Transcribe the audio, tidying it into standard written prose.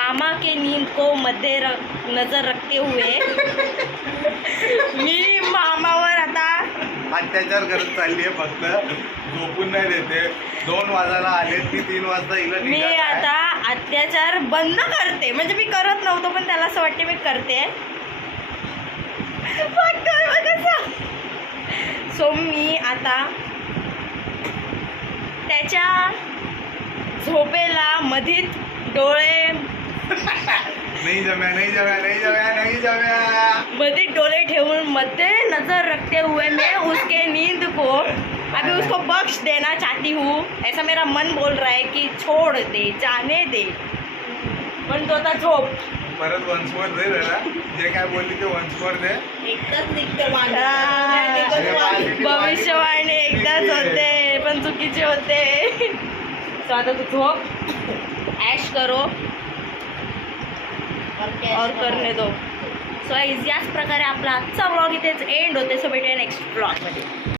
मामा के नींद को नजर रखते हुए मी मामावर आता अत्याचार करत चालली आहे. फक्त झोपून नाही देते. 2 वाजायला आले ती 3 वाजता हिला मी निघायचं आहे. आता अत्याचार बंद करते. म्हणजे मी करत नव्हतो पण त्याला असं वाटते मी करते. सो मी आता त्याच्या झोपेला मधीत डोळे नहीं जम्या मधीत डोळे ठेवून मध्ये नजर रखते हुए मैं उसके नींद को अभी उसको बख्श देना चाहती हूँ. ऐसा मेरा मन बोल रहा है कि छोड़ दे, जाने दे. पण तो आता झोप. परत वंशवर दे जरा. जे काय बोलली ते वंशवर दे. एकदाच निघते भविष्यवाणी एकदाच होते पण चुकीचे होते. तो आता तू झोप, ऐश करो और करने दो. सो याच प्रकारे आपला आजचा ब्लॉग इथेच एंड होते. सो भेटूया नेक्स्ट ब्लॉगमध्ये.